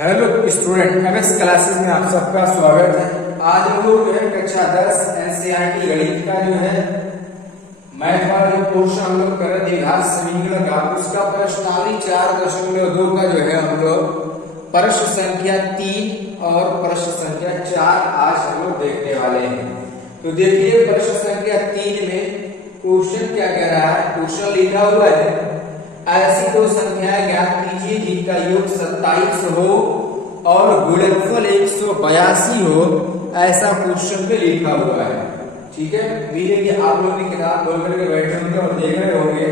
Hello student, MS classes में आप सबका स्वागत है। आज हम लोग जो है कक्षा 10 एनसीईआरटी गणित का जो है मैथ वाला जो पोर्शन हम लोग कर रहे थे घात समीकरण का, उसका प्रश्नावली 4.2 का जो है हम लोग प्रश्न संख्या 3 और प्रश्न संख्या 4 आज हम लोग देखने वाले हैं। तो देखिए प्रश्न संख्या 3 में क्वेश्चन क्या कह रहा है। क्वेश्चन लिखा हुआ है ऐसी दो संख्याएं ज्ञात कीजिए जिनका योग 27 हो और गुणनफल 182 हो, ऐसा क्वेश्चन पे लिखा हुआ है। ठीक है, धीरे धीरे आप लोग की किताब खोल करके बैठे होंगे और देख रहे होंगे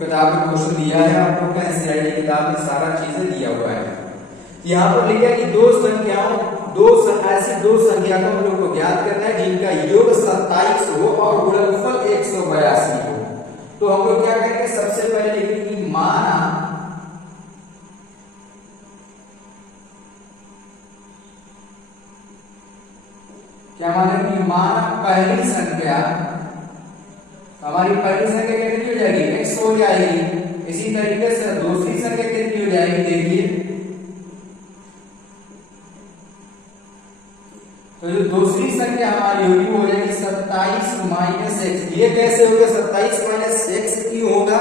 किताब में क्वेश्चन दिया है आपको, एनसीईआरटी किताब में सारा चीजें दिया हुआ है। यहाँ पर लिखा है कि ऐसी दो संख्या को हम लोग को ज्ञात करना है जिनका योग 27 हो और गुणनफल 182 हो। तो हम लोग क्या करेंगे, सबसे पहले लिखेंगे कि माना पहली संख्या, हमारी पहली संख्या कितनी हो जाएगी, x हो जाएगी। इसी तरीके से दूसरी संख्या कितनी हो जाएगी, देखिए तो जो दूसरी संख्या हमारी होगी वो हो जाएगी 27 माइनस एक्स। ये कैसे होगा, 27 माइनस एक्स क्यों होगा,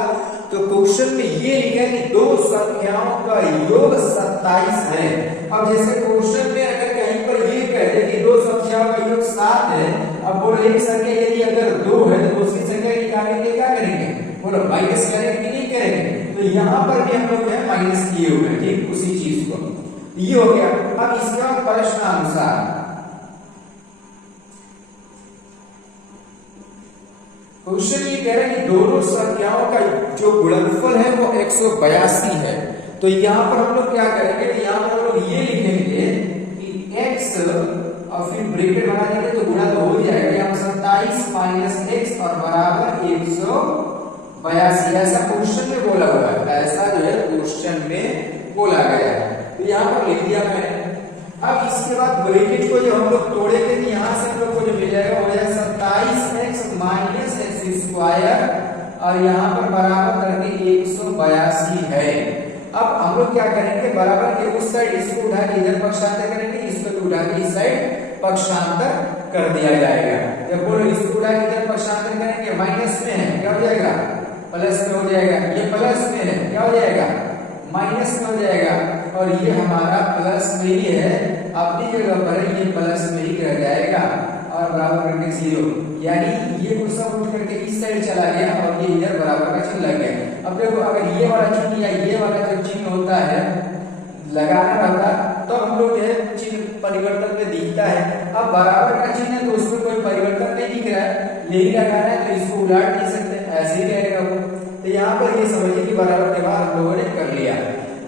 तो क्वेश्चन में ये लिखा है कि दो संख्याओं का योग 27 है। अब जैसे क्वेश्चन में अगर कहीं पर ये कह दे कि दो संख्याओं का योग 7 है, अब बोलो एक संख्या यदि अगर 2 है तो दूसरी संख्या निकालने के लिए क्या करेंगे, बोलो माइनस करेंगे कि नहीं करेंगे। तो यहाँ पर भी हम लोग है माइनस किए हुए, ठीक उसी चीज को, ये हो गया। अब इसका प्रश्नानुसार क्वेश्चन ये कह रहा है कि दोनों संख्याओं का जो गुणनफल है वो 182 है। तो यहाँ पर हम लोग क्या करेंगे, यहाँ पर हम लोग ये लिखेंगे कि x और फिर ब्रैकेट बना देंगे तो गुणा तो हो जाएगा, यहाँ 27 माइनस x और बराबर 182, ऐसा क्वेश्चन में बोला हुआ है, ऐसा जो है क्वेश्चन में बोला गया है। तो यहाँ पर लिख दिया मैंने। अब इसके बाद ब्रैकेट को जो हम लोग तोड़ेंगे तो यहाँ से हम लोग को जो मिल जाएगा हो जाएगा 27x माइनस एक्स स्क्वायर और यहाँ पर बराबर करके 182 है। अब हम लोग क्या करेंगे, बराबर के उस साइड इसको उठा के इधर पक्षांतर करेंगे, इसको भी उठा के इस साइड पक्षांतर कर दिया जाएगा। जब बोलो इसको उठा के इधर पक्षांतर करेंगे, माइनस में है क्या हो जाएगा, प्लस में हो जाएगा। ये प्लस में है क्या हो जाएगा, माइनस में हो जाएगा। और ये हमारा प्लस में ही है, अपनी जगह पर ये प्लस में ही रह जाएगा और बराबर करके 0, यानी ये सब उठ करके इस साइड चला गया और ये इधर बराबर का चिन्ह लग गया। अब देखो अगर ये वाला चिन्ह या ये वाला जो चिन्ह होता है लगाना रहता तो हम लोग ये चिन्ह परिवर्तन में दिखता है। अब बराबर का चिन्ह है तो उसमें कोई परिवर्तन नहीं दिख रहा है, यही लगाना है तो इसको उलट नहीं सकते, ऐसे ही रहेगा वो। तो यहाँ पर ये समझिए कि बराबर के बाद हम लोगों ने कर लिया।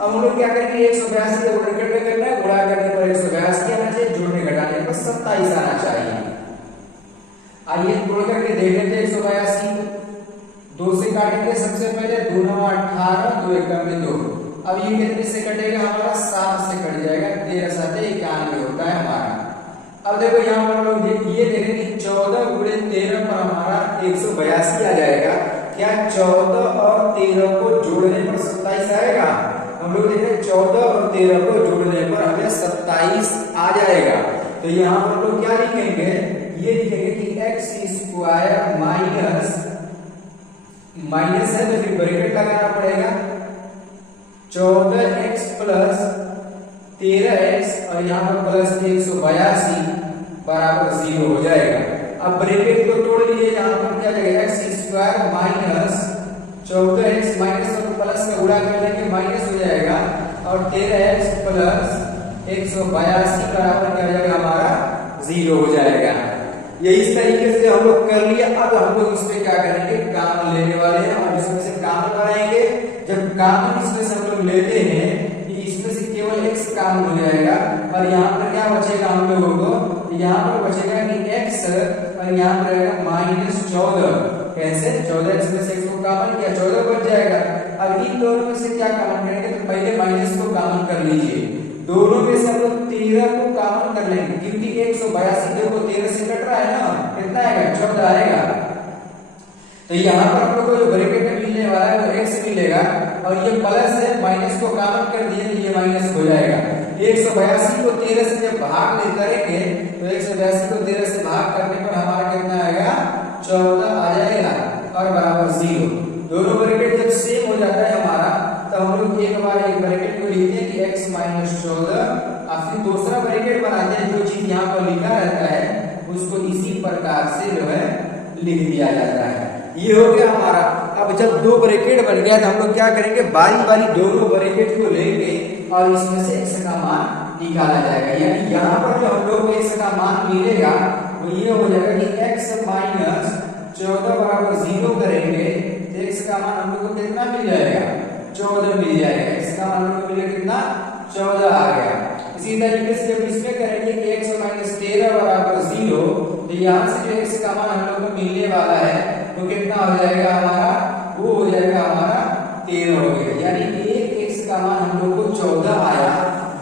अब हम लोग क्या करेंगे, 182 को ब्रैकेट में करना है, गुणा करने पर 182 आना चाहिए, जोड़ने घटाने पर 27 आना चाहिए। आइए तोड़ करके देख लेते हैं 182 2 से काटेंगे, सबसे पहले 2 9 18, 2 1 2। अब ये कितने से कटेगा, हमारा 7 से कट जाएगा, 13 7 91 होता है हमारा। अब देखो यहाँ पर हम लोग ये देखेंगे 14 गुणे 13 पर हमारा 182 आ जाएगा। क्या 14 और 13 को जोड़ने पर 27 आएगा, हम लोग देखें 14 और 13 को जोड़ने पर हमें 27 आ जाएगा। तो यहाँ पर लोग क्या लिखेंगे, ये लिखेंगे कि x स्क्वायर माइनस है तो फिर ब्रैकेट लगाना पड़ेगा, 14x प्लस 13x और यहाँ पर प्लस 182 बराबर 0 हो जाएगा। अब ब्रैकेट को तोड़ लीजिए, यहाँ पर क्या जाएगा, x square minus 14x minus और प्लस का गुणा कर लेंगे, माइनस हो जाएगा और 13x प्लस 182 बराबर क्या हो जाएगा, हमारा 0 हो जाएगा। ये इस तरीके से हम लोग कर लिया। अब हम लोग इसमें क्या करेंगे, कॉमन लेने वाले हैं और इसमें से कॉमन बनाएंगे। जब कॉमन इसमें से हम लोग लेते हैं कि इसमें से केवल x कॉमन हो जाएगा और यहाँ पर क्या बचेगा हम लोगों को, यहाँ पर बचेगा कि x और यहाँ पर रहेगा माइनस 14। कैसे, 14x में से x को कॉमन किया 14 बच जाएगा। अब इन दोनों में से क्या कॉमन करेंगे, तो पहले माइनस को कॉमन कर लीजिए, दोनों में से हम लोग 13 को कॉमन कर लेंगे क्योंकि 182 देखो 13 से कट रहा है ना, कितना आएगा, 14 आएगा। तो यहाँ पर हम लोग को जो ब्रैकेट में मिलने वाला है वो x मिलेगा और ये प्लस है, माइनस को कॉमन कर दिए तो ये माइनस हो जाएगा। 182 को 13 से जब भाग करेंगे तो 182 को 13 से भाग करने पर हमारा कितना आएगा 14 आ जाएगा और बराबर 0। दोनों ब्रैकेट जब सेम हो जाता है हमारा तो हम लोग एक बार एक ब्रैकेट को लिखते हैं कि x - 14 और फिर दूसरा ब्रैकेट बनाते हैं। जो चीज यहाँ पर लिखा रहता है उसको इसी प्रकार से जो है लिख दिया जाता है। ये हो गया हमारा। अब जब दो ब्रैकेट बन गया तो हम लोग क्या करेंगे, बारी बारी दोनों ब्रैकेट को लेंगे और इसमें से x का मान निकाला जाएगा। यानी यहाँ पर जो हम लोग को x का मान मिलेगा वो ये हो जाएगा कि x - 14 बराबर 0 करेंगे तो x का मान हम लोग को कितना मिल जाएगा 14 मिल जाएगा। x का मान हम लोग को मिलेगा कितना 14 आ गया। इसी तरीके से जब इसमें करेंगे कि x - 13 बराबर 0 तो यहाँ से जो x का मान हम लोग को मिलने वाला है तो कितना हो जाएगा हमारा, वो हो जाएगा हमारा 13 हो गया। यानी एक x का मान हम लोग को 14 आया,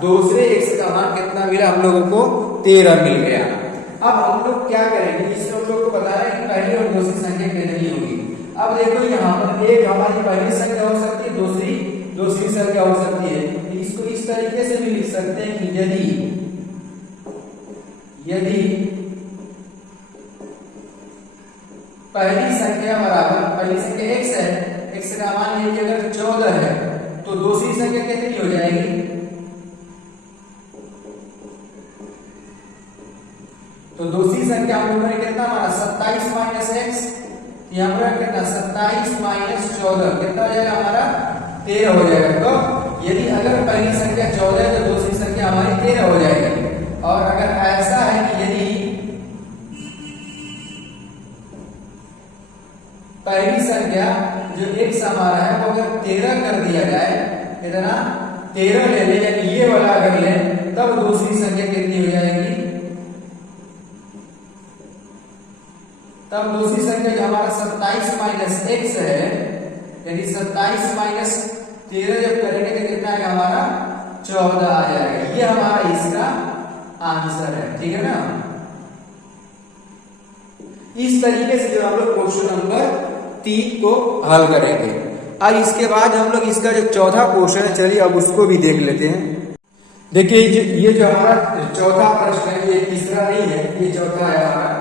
दूसरे x का मान कितना मिला हम लोगों को 13 मिल गया। अब हम लोग क्या करेंगे, इसमें हम लोग को बताया कि पहली और दूसरी संख्या कितनी होगी। अब देखो यहाँ पर एक हमारी पहली संख्या हो सकती है, दूसरी संख्या हो सकती है। इसको इस तरीके से भी लिख सकते हैं कि यदि पहली संख्या बराबर, पहली संख्या x है, x का मान यदि अगर 14 है तो दूसरी संख्या कितनी हो जाएगी, तो दूसरी संख्या हम लोगों ने कितना माना 27 - x, यहाँ पर कितना 27 - 14 कितना हो जाएगा हमारा 13 हो जाएगा। तो यदि अगर पहली संख्या 14 है तो दूसरी संख्या हमारी 13 हो जाएगी। और अगर ऐसा है कि यदि पहली संख्या जो x हमारा है वो अगर 13 कर दिया जाए, कितना 13 ले ले, यानी ये वाला अगर ले, तब दूसरी संख्या कितनी हो जाएगी, तब दूसरी संख्या जो हमारा 27 - x है, यानी 27 - 13 जब करेंगे तो कितना आएगा हमारा 14 आ जाएगा। ये हमारा इसका आंसर है, ठीक है ना। इस तरीके से जो हम लोग क्वेश्चन नंबर 3 को हल करेंगे। अब इसके बाद हम लोग इसका जो चौथा क्वेश्चन है, चलिए अब उसको भी देख लेते हैं। देखिए ये जो हमारा चौथा प्रश्न है, ये तीसरा नहीं है, ये चौथा है हमारा।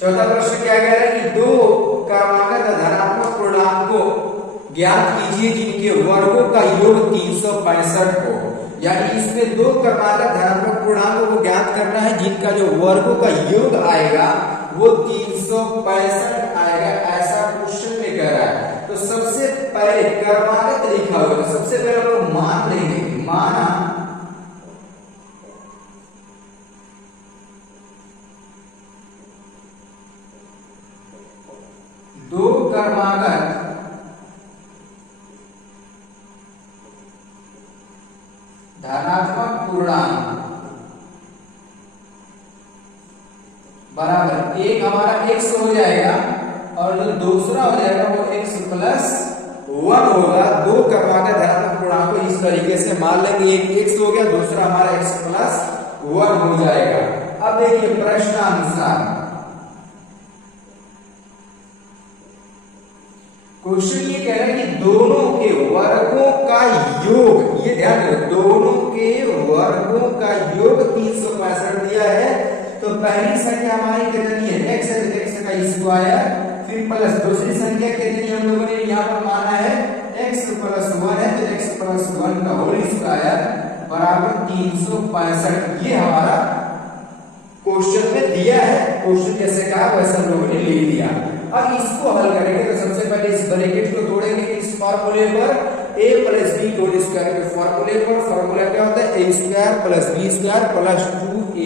चौथा प्रश्न क्या कह रहा है कि दो क्रमागत धनात्मक पूर्णांक को ज्ञात कीजिए जिनके वर्गों का योग 365 हो। यानी इसमें दो क्रमागत धनात्मक पूर्णांकों को ज्ञात करना है जिनका जो वर्गों का योग आएगा वो 365 आएगा, ऐसा क्वेश्चन में कह रहा है। तो सबसे पहले क्रमागत लिखा हुआ, तो सबसे पहले हम लोग मान लेंगे, माना दो क्रमागत धनात्मक पूर्णांक बराबर एक हमारा x हो जाएगा और जो दूसरा हो जाएगा वो x + 1 होगा। दो क्रमागत धनात्मक पूर्णांक को इस तरीके से मान लेंगे, एक x हो गया, दूसरा हमारा x + 1 हो जाएगा। अब देखिए प्रश्नानुसार क्वेश्चन ये कह रहा है कि दोनों के वर्गों का योग, ये ध्यान रखो, दोनों के वर्गों का योग 365 दिया है। तो पहली संख्या हमारी कितनी है x है, तो x का स्क्वायर, फिर प्लस दूसरी संख्या कितनी हम लोगों ने यहाँ पर माना है x + 1 है, तो x + 1 का होल स्क्वायर बराबर 365। ये हमारा क्वेश्चन में दिया है, क्वेश्चन जैसे कहा वैसा हम लोगों ने लिख दिया। अब इसको हल करेंगे तो सबसे पहले इस ब्रैकेट को तोड़ेंगे इस फार्मूले पर, a + b होल स्क्वायर के फार्मूले पर। फार्मूला क्या होता है, a² + b² + 2ab,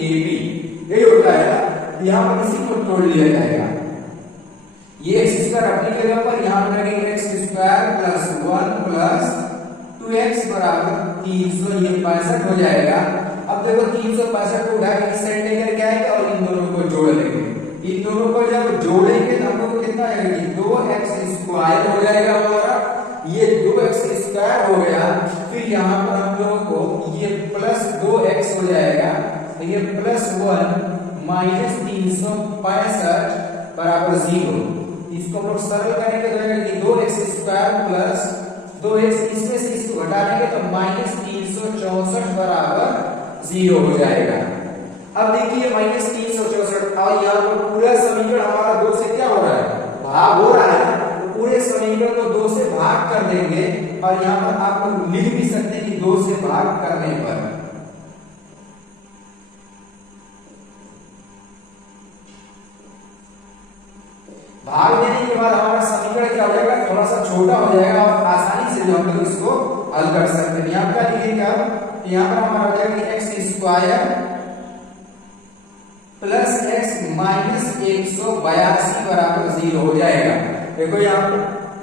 यही होता है ना। यहाँ पर इसी को तोड़ लिया जाएगा, ये x² अपनी जगह पर, यहाँ पर लगेगा x² + 1 + 2x बराबर 365 हो जाएगा। अब देखो 365 को उठा के इस साइड लेकर के आएगा और इन दोनों को जोड़ लेंगे। इन दोनों को जब जोड़ेंगे तो हम लोग कितना आएगा, 2x² हो जाएगा हमारा, ये 2x² हो गया। फिर यहाँ पर हम लोगों को ये प्लस 2x हो जाएगा, तो ये +1 - 365 बराबर 0। इसको हम लोग सरल करेंगे तो आएगा 2x² + 2x, इसमें से इसको घटा देंगे तो -364 0 हो जाएगा। अब देखिए -364 और यहाँ पर पूरा समीकरण हमारा 2 से क्या हो रहा है, भाग हो रहा है, तो पूरे समीकरण को 2 से भाग कर देंगे और यहाँ पर आप लोग लिख भी सकते हैं कि 2 से भाग करने पर भाग देने के बाद हमारा समीकरण क्या हो जाएगा, थोड़ा सा छोटा हो जाएगा और आसानी से जो हम लोग इसको हल कर सकते हैं। यहाँ पर लिखेंगे यहाँ पर हमारा हो जाएगा x² प्लस x माइनस 182 बराबर 0 हो जाएगा। देखो यहाँ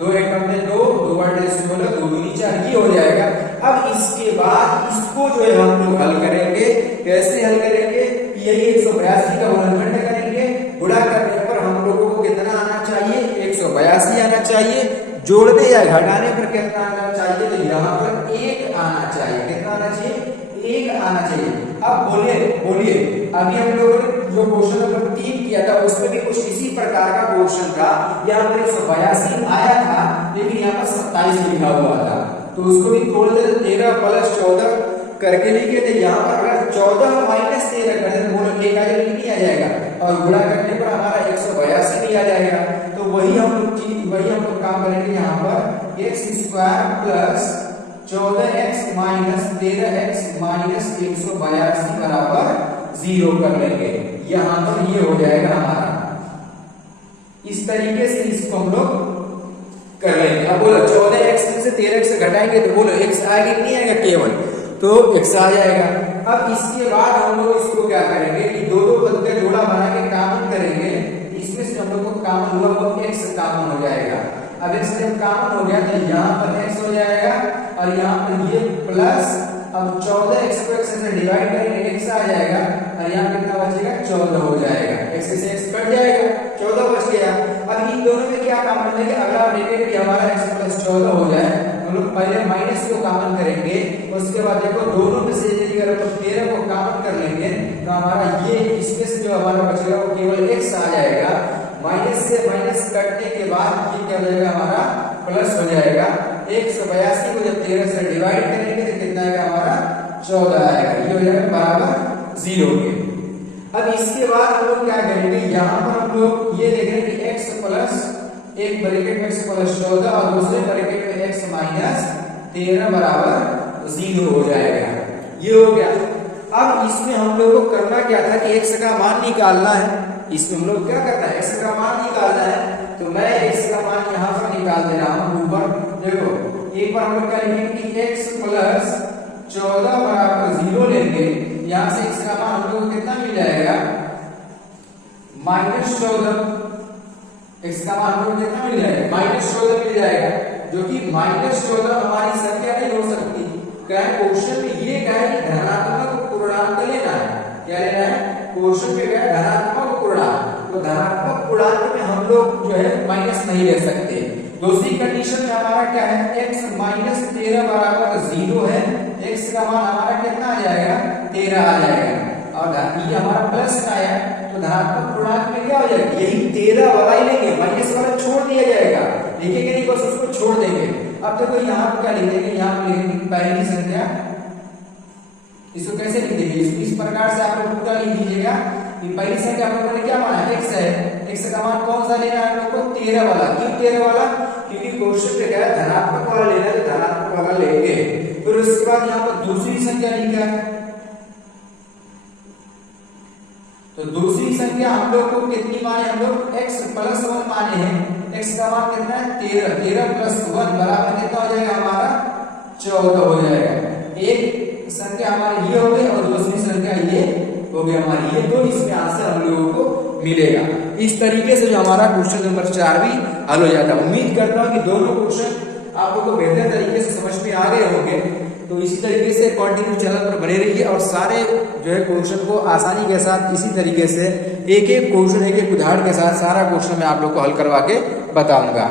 दो एक में दो बटे से बोला 2 दूनी 4 ये हो जाएगा। अब इसके बाद इसको जो है हम लोग हल करेंगे, कैसे हल करेंगे, यही 182 का गुणनखंड करेंगे, गुणा करने पर हम लोगों को कितना आना चाहिए, 182 आना चाहिए, जोड़ने या घटाने पर कितना आना चाहिए, तो यहाँ पर 1 आना चाहिए। कितना आना चाहिए, 1 आना चाहिए। अब बोलिए अभी हम लोगों ने जो क्वेश्चन नंबर 3 किया था उसमें भी कुछ इसी प्रकार का क्वेश्चन था। यहाँ पर 182 आया था लेकिन यहाँ पर 27 लिखा हुआ था, तो उसको भी तोड़ दे 13 प्लस 14 करके लिखे थे। यहाँ पर अगर 14 माइनस 13 कर दे तो बोलो 1 नहीं आ जाएगा और गुणा करने पर हमारा 182 भी आ जाएगा। तो वही हम लोग काम करेंगे। यहाँ पर x² plus 14x minus 13x minus 182 बराबर 0 कर लेंगे। यहाँ पर ये हो जाएगा हमारा, इस तरीके से इसको हम लोग कर लेंगे। अब बोलो 14x से 13x से घटाएंगे तो बोलो x आएगा नहीं आएगा, केवल तो x आ जाएगा। अब इसके बाद हम लोग इसको क्या करेंगे कि दो पद का जोड़ा बना के कॉमन करेंगे, इसमें से हम लोग को कॉमन हुआ वो x कॉमन हो जाएगा। अब x जब कॉमन हो गया तो यहाँ पर x हो जाएगा और यहाँ पर ये प्लस, अब 14x को x से डिवाइड करेंगे x आ जाएगा और यहाँ कितना बचेगा, 14 हो जाएगा। x से x कट जाएगा, 14 बच गया। अब इन दोनों में क्या कॉमन लेंगे, अगला ब्रैकेट भी हमारा x प्लस 14 हो जाए, हम लोग पहले माइनस को कॉमन करेंगे, उसके बाद देखो दोनों में से यदि अगर हम 13 को कॉमन कर लेंगे तो हमारा ये इसमें से जो हमारा बचेगा वो केवल x आ जाएगा। माइनस से माइनस कटने के बाद ये क्या हो जाएगा, हमारा प्लस हो जाएगा। 182 को जब 13 से डिवाइड करेंगे तो कितना आएगा, हमारा 14 आएगा। ये हो जाएगा बराबर 0 के। अब इसके बाद हम लोग क्या करेंगे, यहाँ पर हम लोग ये देखेंगे कि x प्लस एक ब्रैकेट में x प्लस 14 और दूसरे ब्रैकेट में x माइनस 13 बराबर 0 हो जाएगा। ये हो गया। अब इसमें हम लोगों को करना क्या था कि x का मान निकालना है। इसमें हम लोग क्या करना है, x का मान निकालना है। तो मैं x का मान यहाँ पर निकाल दे रहा हूँ ऊपर। देखो एक बार हम लोग क्या लिखेंगे कि x प्लस 14 बराबर 0 लेंगे, यहाँ से x का मान हम लोग को कितना मिल जाएगा, -14। x का मान हम लोग कितना मिल जाएगा, -14 मिल जाएगा, जो कि -14 हमारी संख्या नहीं हो सकती। क्या है क्वेश्चन में, ये क्या है कि धनात्मक पूर्णांक लेना है। क्या लेना है, क्वेश्चन में क्या है, धनात्मक पूर्णांक। तो धनात्मक पूर्णांक में हम लोग जो है माइनस नहीं ले सकते। दूसरी कंडीशन में हमारा क्या है, x माइनस 13 बराबर 0 है, x का मान हमारा कितना आ जाएगा, 13 आ जाएगा और ये हमारा प्लस का है। तो धनात्मक पूर्णांक में क्या हो जाएगा, यही 13 वाला ही लेंगे, माइनस वाला छोड़ दिया जाएगा, लिखेंगे नहीं, बस उसको छोड़ देंगे। अब देखो यहाँ पर क्या लिख देंगे, यहाँ पर लिखेंगे पहली संख्या, इसको कैसे लिख देंगे, इस प्रकार से आप लोग पूरा लिख लीजिएगा कि पहली संख्या हम लोगों ने क्या माना, x है, x का मान कौन सा लेना है हम लोग को, 13 वाला। क्यों 13 वाला, क्योंकि क्वेश्चन में क्या है, धनात्मक वाला लेना है तो धनात्मक वाला लेंगे। फिर उसके बाद यहाँ पर दूसरी संख्या लिखा है, तो दूसरी संख्या हम लोग को कितनी माने, हम लोग x प्लस 1 माने हैं। x का मान कितना है, 13, 13 प्लस 1 बराबर कितना हो जाएगा, हमारा 14 हो जाएगा। एक संख्या हमारी ये हो गई और दूसरी संख्या ये हो गई हमारी, ये दो इसमें आंसर हम लोगों को मिलेगा। इस तरीके से जो हमारा क्वेश्चन नंबर 4 भी हल हो जाता है। उम्मीद करता हूँ कि दोनों क्वेश्चन आप लोगों को बेहतर तरीके से समझ में आ गए होंगे। तो इसी तरीके से कंटिन्यू चैनल पर बने रहिए और सारे जो है क्वेश्चन को आसानी के साथ इसी तरीके से एक एक क्वेश्चन एक एक उदाहरण के साथ सारा क्वेश्चन मैं आप लोग को हल करवा के बताऊंगा।